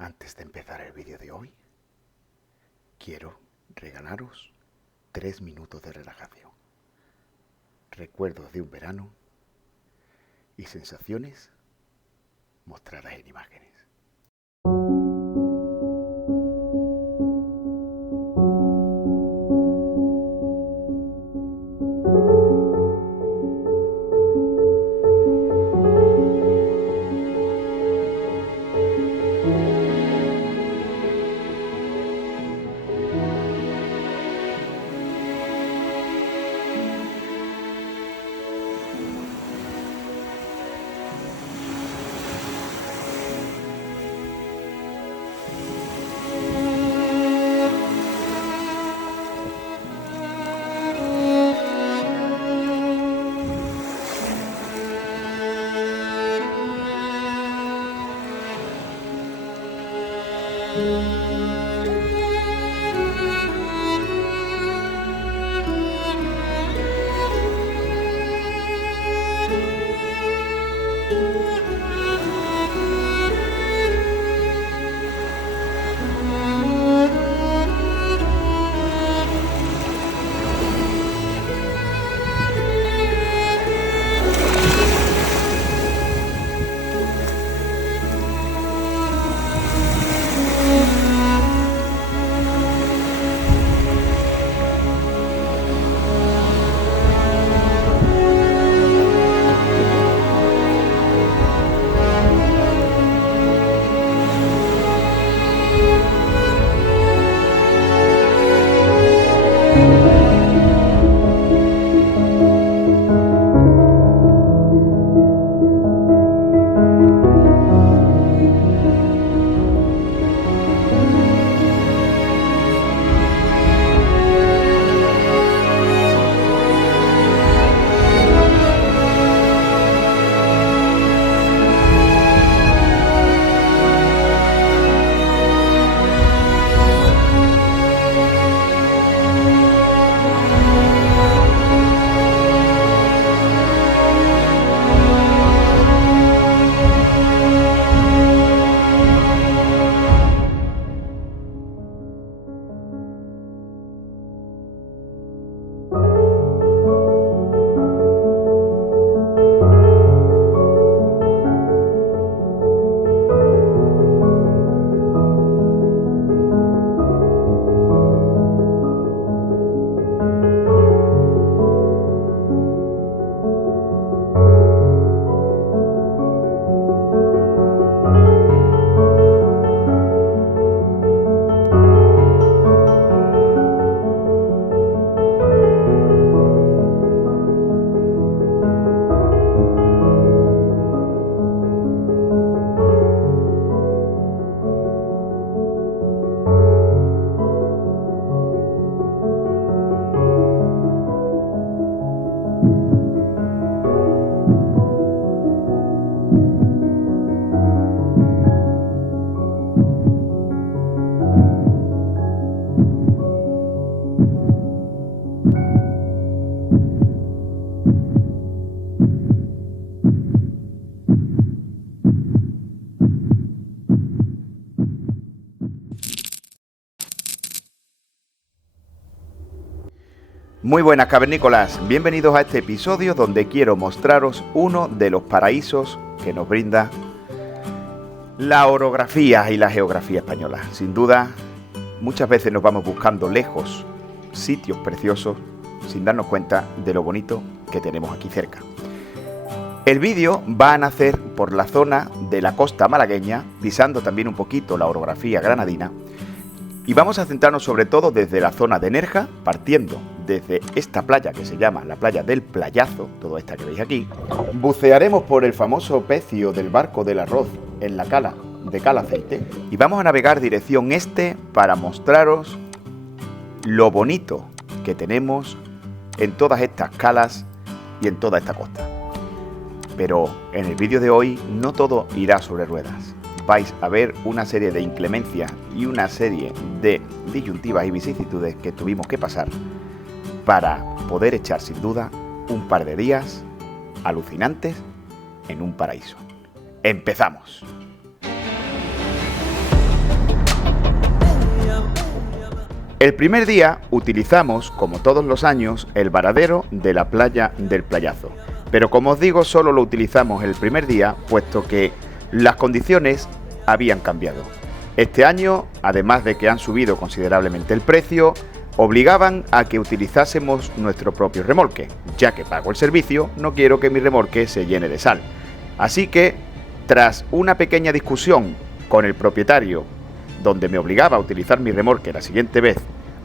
Antes de empezar el vídeo de hoy, quiero regalaros 3 minutos de relajación, recuerdos de un verano y sensaciones mostradas en imágenes. Muy buenas cavernícolas, bienvenidos a este episodio donde quiero mostraros uno de los paraísos que nos brinda la orografía y la geografía española. Sin duda, muchas veces nos vamos buscando lejos sitios preciosos sin darnos cuenta de lo bonito que tenemos aquí cerca. El vídeo va a nacer por la zona de la costa malagueña, pisando también un poquito la orografía granadina, y vamos a centrarnos sobre todo desde la zona de Nerja, partiendo desde esta playa que se llama la playa del Playazo, toda esta que veis aquí. Bucearemos por el famoso pecio del barco del arroz en la cala de Calaceite y vamos a navegar dirección este para mostraros lo bonito que tenemos en todas estas calas y en toda esta costa. Pero en el vídeo de hoy no todo irá sobre ruedas. Vais a ver una serie de inclemencias y una serie de disyuntivas y vicisitudes que tuvimos que pasar para poder echar sin duda un par de días alucinantes en un paraíso. ¡Empezamos! El primer día utilizamos, como todos los años, el varadero de la playa del Playazo. Pero como os digo, solo lo utilizamos el primer día, puesto que las condiciones habían cambiado. Este año, además de que han subido considerablemente el precio, obligaban a que utilizásemos nuestro propio remolque. Ya que pago el servicio, no quiero que mi remolque se llene de sal. Así que, tras una pequeña discusión con el propietario, donde me obligaba a utilizar mi remolque la siguiente vez,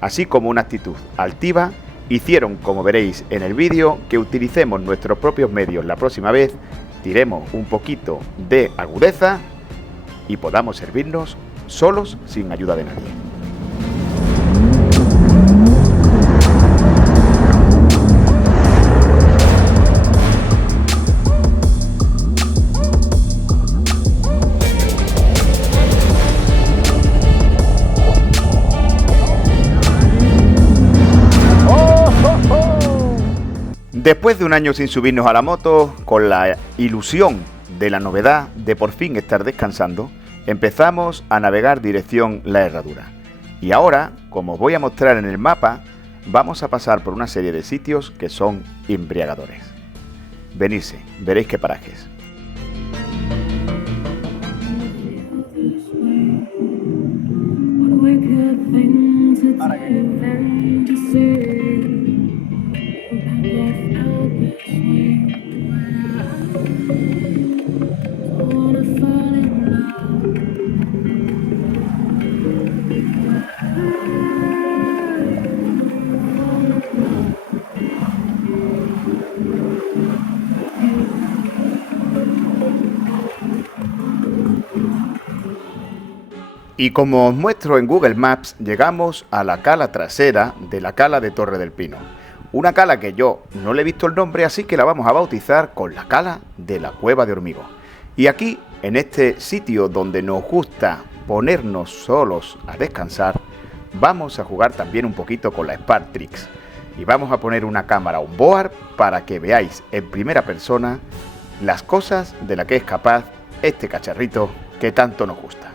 así como una actitud altiva, hicieron, como veréis en el vídeo, que utilicemos nuestros propios medios la próxima vez, tiremos un poquito de agudeza y podamos servirnos solos sin ayuda de nadie. Después de un año sin subirnos a la moto, con la ilusión de la novedad de por fin estar descansando, empezamos a navegar dirección La Herradura. Y ahora, como os voy a mostrar en el mapa, vamos a pasar por una serie de sitios que son embriagadores. Venirse, veréis qué parajes. Y como os muestro en Google Maps, llegamos a la cala trasera de la cala de Torre del Pino. Una cala que yo no le he visto el nombre, así que la vamos a bautizar con la cala de la Cueva de Hormigo. Y aquí, en este sitio donde nos gusta ponernos solos a descansar, vamos a jugar también un poquito con la Spartrix. Y vamos a poner una cámara on board para que veáis en primera persona las cosas de las que es capaz este cacharrito que tanto nos gusta.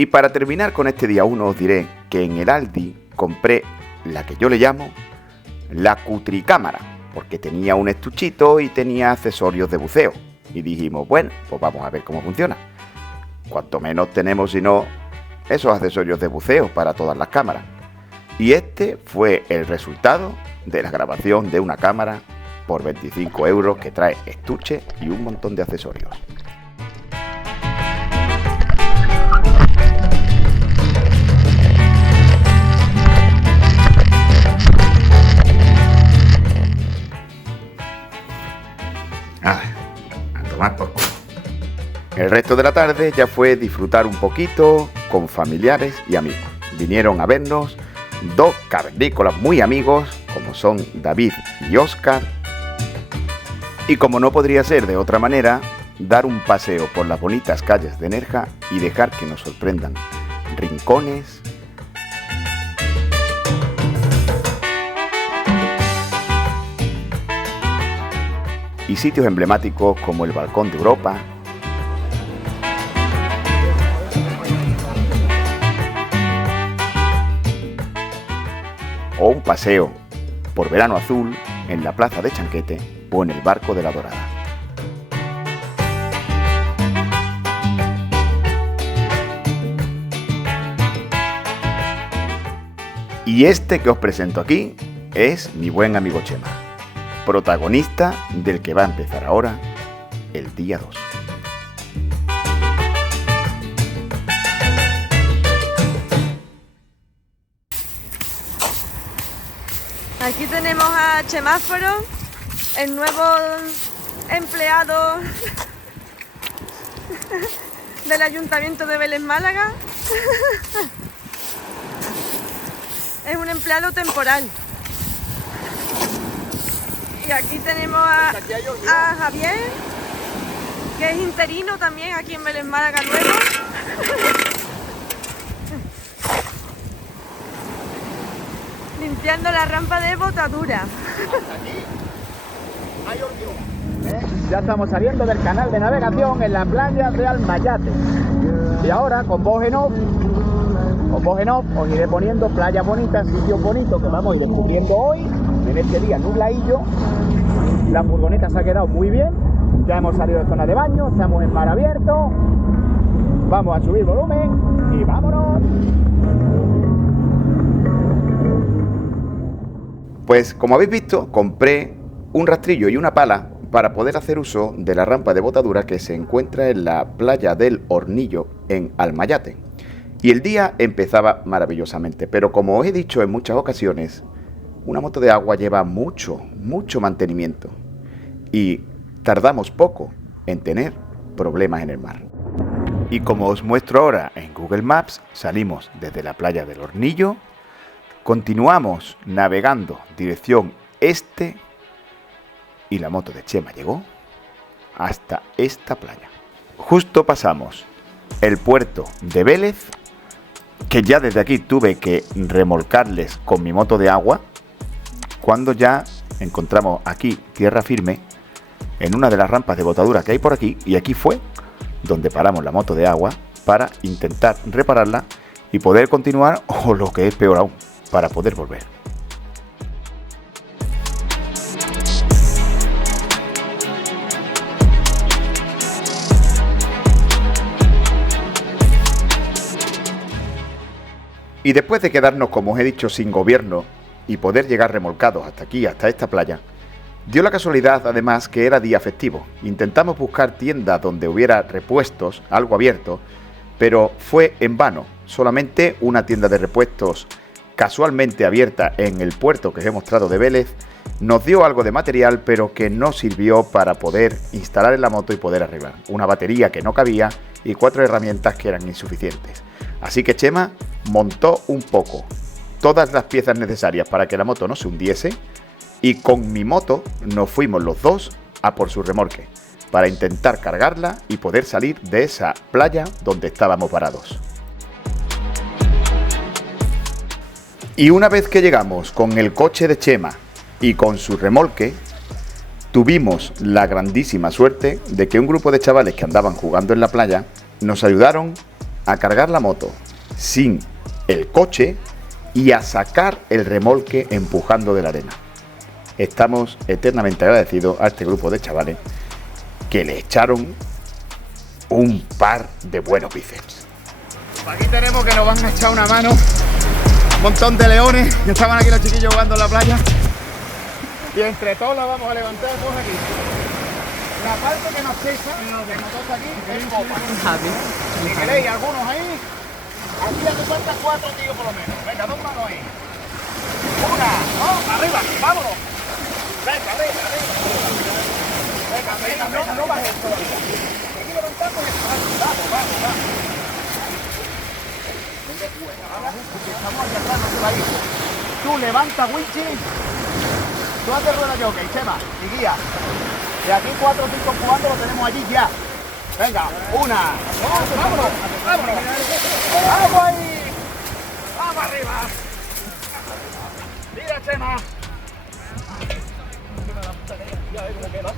Y para terminar con este día 1 os diré que en el Aldi compré la que yo le llamo la cutricámara, porque tenía un estuchito y tenía accesorios de buceo. Y dijimos, bueno, pues vamos a ver cómo funciona. Cuanto menos tenemos, si no, esos accesorios de buceo para todas las cámaras. Y este fue el resultado de la grabación de una cámara por 25 euros que trae estuche y un montón de accesorios. A tomar por culo. El resto de la tarde ya fue disfrutar un poquito con familiares y amigos. Vinieron a vernos dos cavernícolas muy amigos, como son David y Óscar. Y como no podría ser de otra manera, dar un paseo por las bonitas calles de Nerja y dejar que nos sorprendan rincones, y sitios emblemáticos como el Balcón de Europa, o un paseo por Verano Azul en la Plaza de Chanquete o en el Barco de la Dorada. Y este que os presento aquí es mi buen amigo Chema, protagonista del que va a empezar ahora el día 2. Aquí tenemos a Chemáforo, el nuevo empleado del Ayuntamiento de Vélez Málaga. Es un empleado temporal. Y aquí tenemos a Javier, que es interino también aquí en Vélez Málaga nuevo. Limpiando la rampa de botadura. Ya estamos saliendo del canal de navegación en la playa de Almayate. Y ahora con voz en off os iré poniendo playas bonitas, sitios bonitos que vamos a ir descubriendo hoy, en este día nubladillo. La furgoneta se ha quedado muy bien, ya hemos salido de zona de baño, estamos en mar abierto. Vamos a subir volumen y vámonos. Pues como habéis visto, compré un rastrillo y una pala para poder hacer uso de la rampa de botadura que se encuentra en la playa del Hornillo en Almayate. Y el día empezaba maravillosamente, pero como os he dicho en muchas ocasiones, una moto de agua lleva mucho mantenimiento y tardamos poco en tener problemas en el mar. Y como os muestro ahora en Google Maps, salimos desde la playa del Hornillo, continuamos navegando dirección este y la moto de Chema llegó hasta esta playa. Justo pasamos el puerto de Vélez, que ya desde aquí tuve que remolcarles con mi moto de agua, cuando ya encontramos aquí tierra firme en una de las rampas de botadura que hay por aquí, y aquí fue donde paramos la moto de agua para intentar repararla y poder continuar, o lo que es peor aún, para poder volver. Y después de quedarnos, como os he dicho, sin gobierno y poder llegar remolcados hasta aquí, hasta esta playa, dio la casualidad además que era día festivo. Intentamos buscar tiendas donde hubiera repuestos, algo abierto, pero fue en vano. Solamente una tienda de repuestos casualmente abierta en el puerto que os he mostrado de Vélez nos dio algo de material, pero que no sirvió para poder instalar en la moto y poder arreglar. Una batería que no cabía y 4 herramientas que eran insuficientes. Así que Chema montó un poco todas las piezas necesarias para que la moto no se hundiese, y con mi moto nos fuimos los dos a por su remolque para intentar cargarla y poder salir de esa playa donde estábamos varados. Y una vez que llegamos con el coche de Chema y con su remolque, tuvimos la grandísima suerte de que un grupo de chavales que andaban jugando en la playa nos ayudaron a cargar la moto sin el coche y a sacar el remolque empujando de la arena. Estamos eternamente agradecidos a este grupo de chavales que le echaron un par de buenos bíceps. Aquí tenemos que nos van a echar una mano un montón de leones que estaban aquí los chiquillos jugando en la playa y entre todos la vamos a levantar todos aquí. La parte que nos pesa de nosotros aquí es popa. Si queréis algunos ahí, aquí hace falta 4 tíos por lo menos. Venga, 2 manos ahí. Una, dos, arriba, vámonos. Venga, arriba. Venga, no bajes todavía. Aquí levantamos esto. Vamos. Estamos aquí atrás, no se va a ir. Tú levanta, Winchi. Tú haces rueda de jockey, Chema, y guía. De aquí 4 o 5 jugando lo tenemos allí ya. Venga, una, dos, vámonos. ¡Vamos ahí! ¡Vamos arriba! ¡Mira, Chema! Ya ves cómo queda.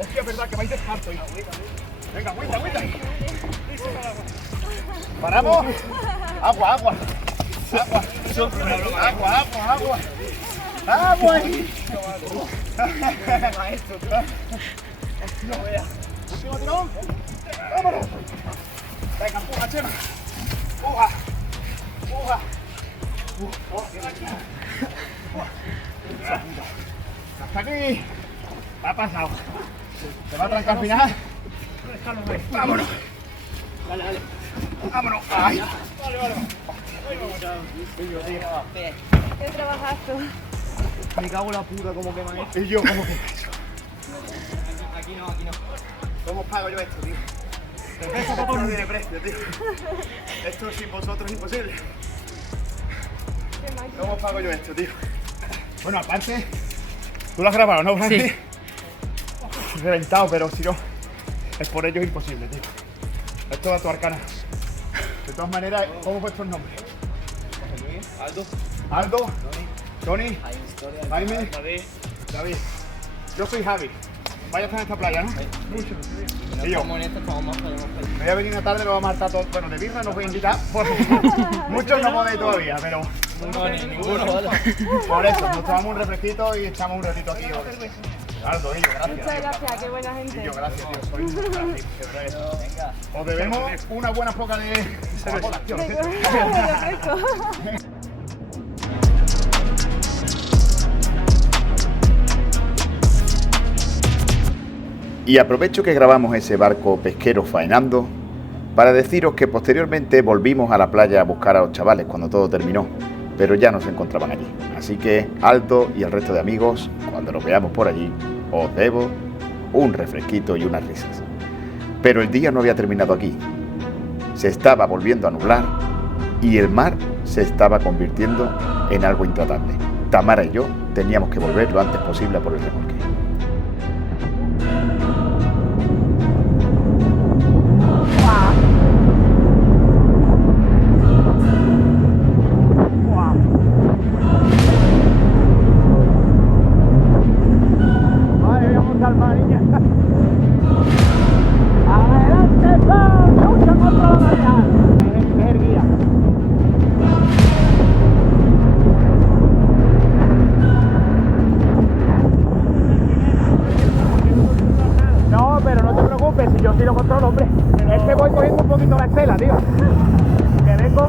Hostia, es verdad que vais de harto. Venga, agüita. Paramos. Agua. Ahí. Último tirón. Vámonos. Venga, empuja, Chema. Empuja. Hasta aquí. Ha pasado. ¿Se va a trancar al final? Vámonos. Dale. Vámonos. Ay. Vale. Qué trabajazo. Me cago en la puta, como quema esto. Y yo, ¿cómo que? Aquí no. ¿Cómo pago yo esto, tío? Esto no tiene precio, tío. Esto sin vosotros es imposible. ¿Cómo pago yo esto, tío? Bueno, aparte, tú lo has grabado, ¿no, Francis? Sí. Reventado, pero si no, es por ello imposible, tío. Es toda tu arcana. De todas maneras, ¿cómo es vuestro nombre? Aldo. Tony. Jaime. David. Yo soy Javi. Vaya a estar en esta playa, ¿no? Mucho. Y yo. Me voy a venir una tarde, lo vamos a hartar todo. Bueno, de birra nos voy a invitar. Muchos no podéis todavía, pero. Ninguno, vale. Por eso, nos tomamos un refresquito y echamos un ratito aquí. Aldo, gracias. Muchas gracias, qué buena gente. Y yo, gracias, tío. Soy de verdad eso. Os debemos una buena poca de cerveza. Y aprovecho que grabamos ese barco pesquero faenando para deciros que posteriormente volvimos a la playa a buscar a los chavales cuando todo terminó, pero ya no se encontraban allí. Así que Aldo y el resto de amigos, cuando los veamos por allí, os debo un refresquito y unas risas. Pero el día no había terminado aquí. Se estaba volviendo a nublar y el mar se estaba convirtiendo en algo intratable. Tamara y yo teníamos que volver lo antes posible a por el remolque.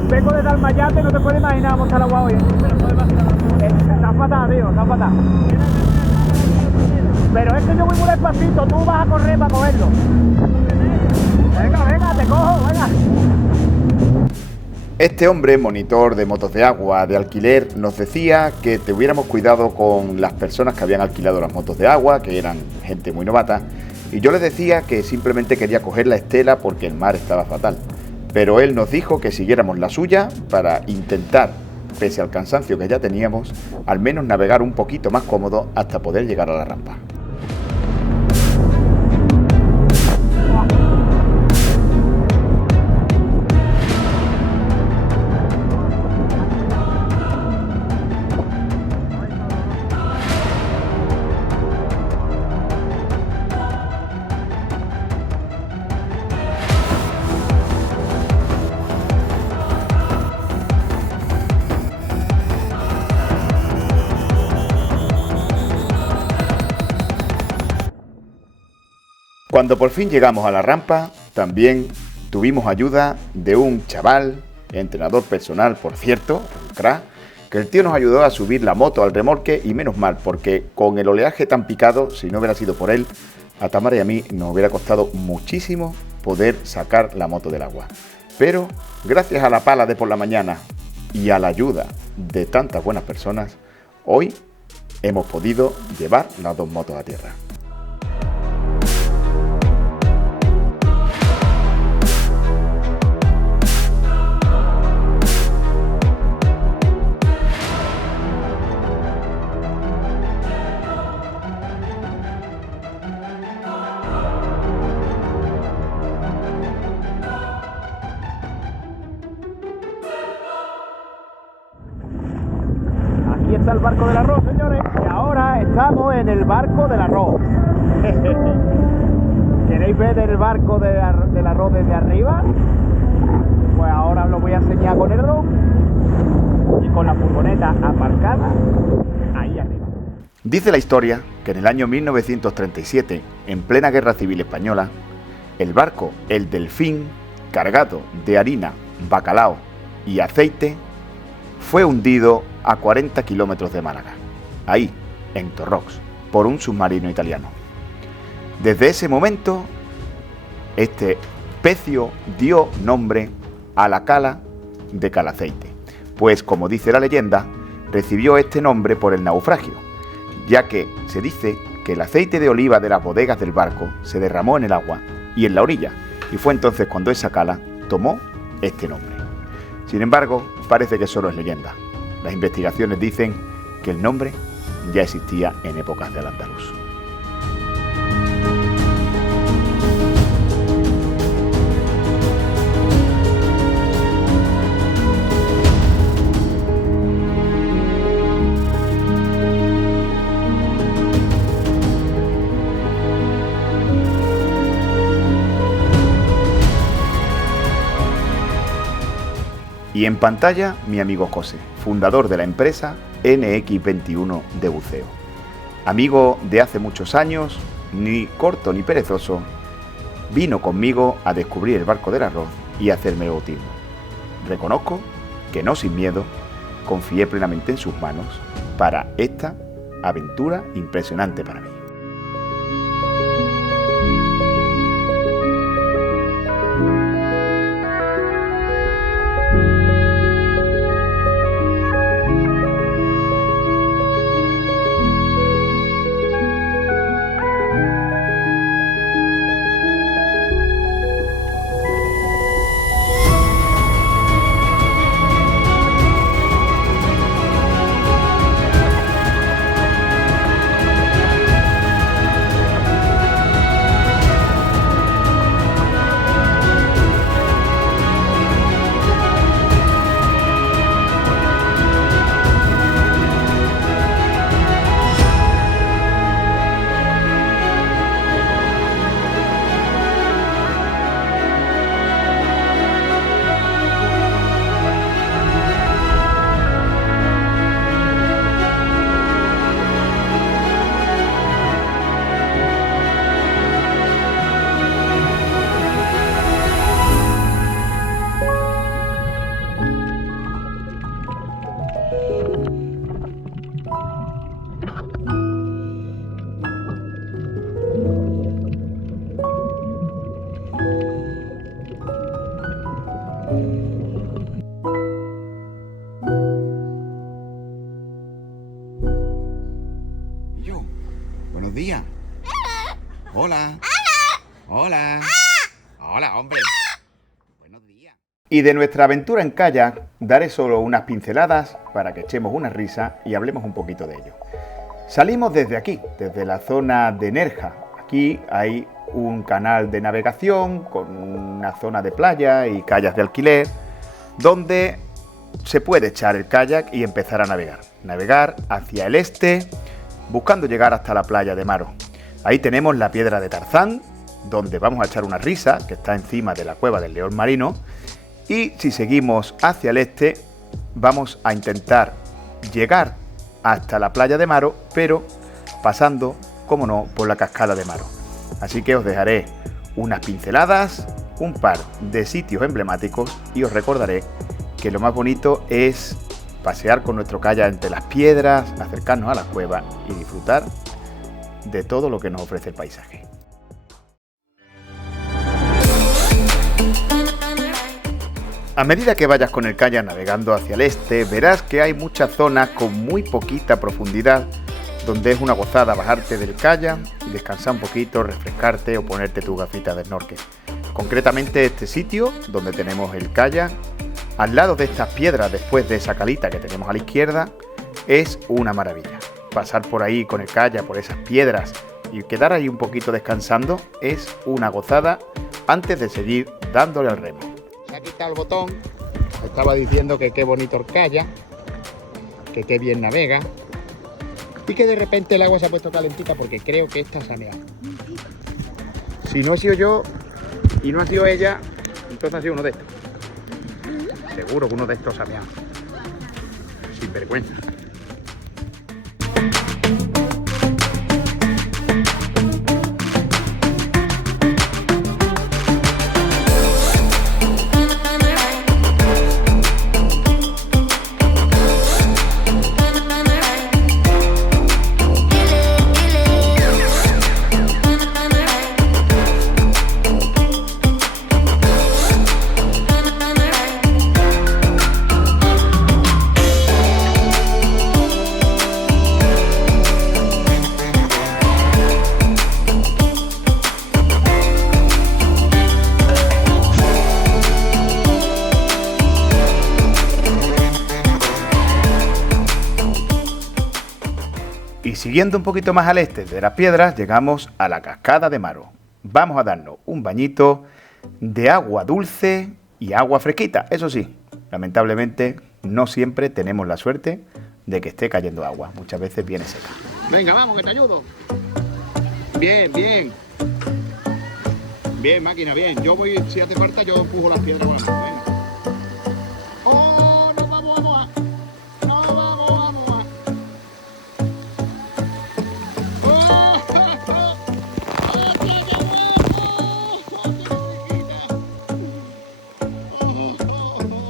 Vengo desde Almayate, no te puedes imaginar montar el agua hoy. Está fatal, tío, está fatal. Pero es que yo voy muy despacito, tú vas a correr para cogerlo. Venga, te cojo, venga. Este hombre, monitor de motos de agua de alquiler, nos decía que tuviéramos cuidado con las personas que habían alquilado las motos de agua, que eran gente muy novata, y yo les decía que simplemente quería coger la estela porque el mar estaba fatal. Pero él nos dijo que siguiéramos la suya para intentar, pese al cansancio que ya teníamos, al menos navegar un poquito más cómodo hasta poder llegar a la rampa. Cuando por fin llegamos a la rampa, también tuvimos ayuda de un chaval, entrenador personal, por cierto, un crack, que el tío nos ayudó a subir la moto al remolque y menos mal, porque con el oleaje tan picado, si no hubiera sido por él, a Tamara y a mí nos hubiera costado muchísimo poder sacar la moto del agua. Pero gracias a la pala de por la mañana y a la ayuda de tantas buenas personas, hoy hemos podido llevar las dos motos a tierra. Aquí está el barco del arroz, señores, y ahora estamos en el barco del arroz. ¿Queréis ver el barco del arroz desde arriba? Pues ahora os lo voy a enseñar con el dron y con la furgoneta aparcada ahí arriba. Dice la historia que en el año 1937, en plena Guerra Civil Española, el barco El Delfín, cargado de harina, bacalao y aceite, fue hundido a 40 kilómetros de Málaga, ahí, en Torrox, por un submarino italiano. Desde ese momento, este pecio dio nombre a la cala de Calaceite, pues como dice la leyenda, recibió este nombre por el naufragio, ya que se dice que el aceite de oliva de las bodegas del barco se derramó en el agua y en la orilla, y fue entonces cuando esa cala tomó este nombre. Sin embargo, parece que solo es leyenda. Las investigaciones dicen que el nombre ya existía en épocas del Al-Ándalus. Y en pantalla, mi amigo José, fundador de la empresa NX21 de buceo. Amigo de hace muchos años, ni corto ni perezoso, vino conmigo a descubrir el barco del arroz y a hacerme el bautismo. Reconozco que no sin miedo, confié plenamente en sus manos para esta aventura impresionante para mí. Buenos días. Hola. Hola. Hola, hombre. Buenos días. Y de nuestra aventura en kayak daré solo unas pinceladas para que echemos una risa y hablemos un poquito de ello. Salimos desde aquí, desde la zona de Nerja. Aquí hay un canal de navegación con una zona de playa y kayaks de alquiler, donde se puede echar el kayak y empezar a navegar. Navegar hacia el este, buscando llegar hasta la playa de Maro. Ahí tenemos la piedra de Tarzán, donde vamos a echar una risa, que está encima de la cueva del león marino. Y si seguimos hacia el este, vamos a intentar llegar hasta la playa de Maro, pero pasando, como no, por la cascada de Maro. Así que os dejaré unas pinceladas, un par de sitios emblemáticos y os recordaré que lo más bonito es pasear con nuestro kayak entre las piedras, acercarnos a la cueva y disfrutar de todo lo que nos ofrece el paisaje. A medida que vayas con el kayak navegando hacia el este, verás que hay muchas zonas con muy poquita profundidad, donde es una gozada bajarte del kayak y descansar un poquito, refrescarte o ponerte tus gafitas de snorkel. Concretamente este sitio, donde tenemos el kayak, al lado de estas piedras, después de esa calita que tenemos a la izquierda, es una maravilla. Pasar por ahí con el kayak, por esas piedras y quedar ahí un poquito descansando es una gozada antes de seguir dándole al remo. Se ha quitado el botón, estaba diciendo que qué bonito el kayak, que qué bien navega y que de repente el agua se ha puesto calentita porque creo que esta se ha meado. Si no he sido yo y no ha sido ella, entonces ha sido uno de estos. Seguro que uno de estos se ha meado. Sin vergüenza. Y siguiendo un poquito más al este de las piedras, llegamos a la cascada de Maro. Vamos a darnos un bañito de agua dulce y agua fresquita. Eso sí, lamentablemente no siempre tenemos la suerte de que esté cayendo agua. Muchas veces viene seca. Venga, vamos, que te ayudo. Bien, bien. Bien, máquina, bien. Yo voy, si hace falta, yo empujo las piedras con la mano. Venga. ¡Oh, no vamos a mojar! ¡No vamos a mojar! ¡Oh, oh, oh! ¡Oh, qué bueno! ¡Oh, qué chiquita! ¡Oh, oh, oh!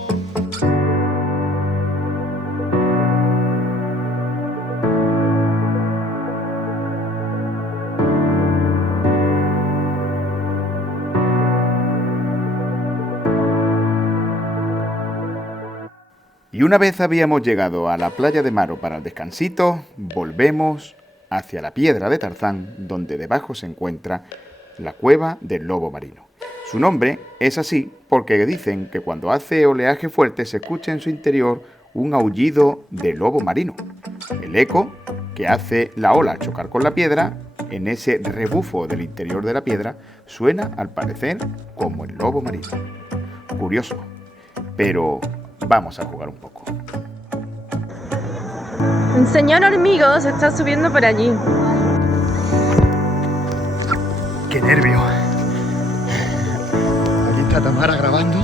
Y una vez habíamos llegado a la playa de Maro para el descansito, volvemos hacia la piedra de Tarzán, donde debajo se encuentra la cueva del lobo marino. Su nombre es así porque dicen que cuando hace oleaje fuerte se escucha en su interior un aullido de lobo marino. El eco que hace la ola al chocar con la piedra, en ese rebufo del interior de la piedra, suena al parecer como el lobo marino. Curioso, pero vamos a jugar un poco. Un señor hormigo se está subiendo por allí. ¡Qué nervio! Aquí está Tamara grabando.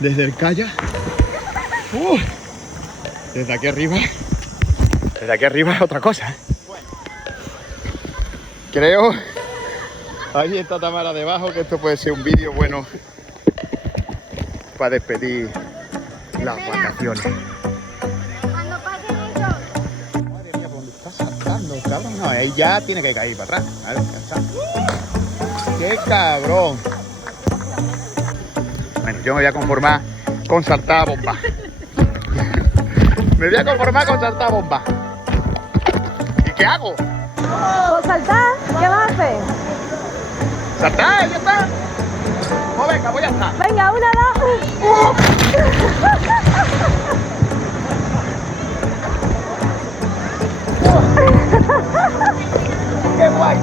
Desde el kayak. Desde aquí arriba. Desde aquí arriba es otra cosa. Creo. Ahí está Tamara debajo, que esto puede ser un vídeo bueno para despedir las vacaciones. Cuando pasen eso. Madre mía, ¿dónde está saltando, cabrón? No, ahí ya tiene que caer para atrás. A ver, ya está. ¡Qué cabrón! Bueno, yo me voy a conformar con saltar a bomba. Me voy a conformar con saltar a bomba. ¿Y qué hago? ¿Puedo saltar? ¿Qué vas a hacer? ¡Saltar! ¡Ya está! No, venga, voy a estar. Venga, una, dos. ¡Qué guay!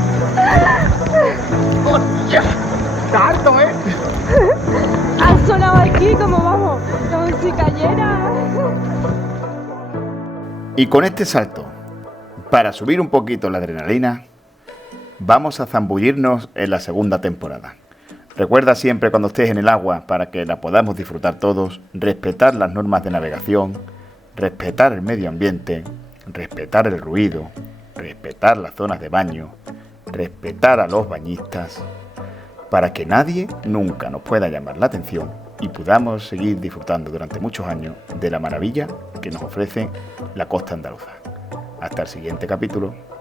¡Hostia! ¡Está alto, eh! Ha sonado aquí como vamos, como si cayera. Y con este salto, para subir un poquito la adrenalina, vamos a zambullirnos en la segunda temporada. Recuerda siempre cuando estés en el agua, para que la podamos disfrutar todos, respetar las normas de navegación, respetar el medio ambiente, respetar el ruido, respetar las zonas de baño, respetar a los bañistas, para que nadie nunca nos pueda llamar la atención y podamos seguir disfrutando durante muchos años de la maravilla que nos ofrece la costa andaluza. Hasta el siguiente capítulo.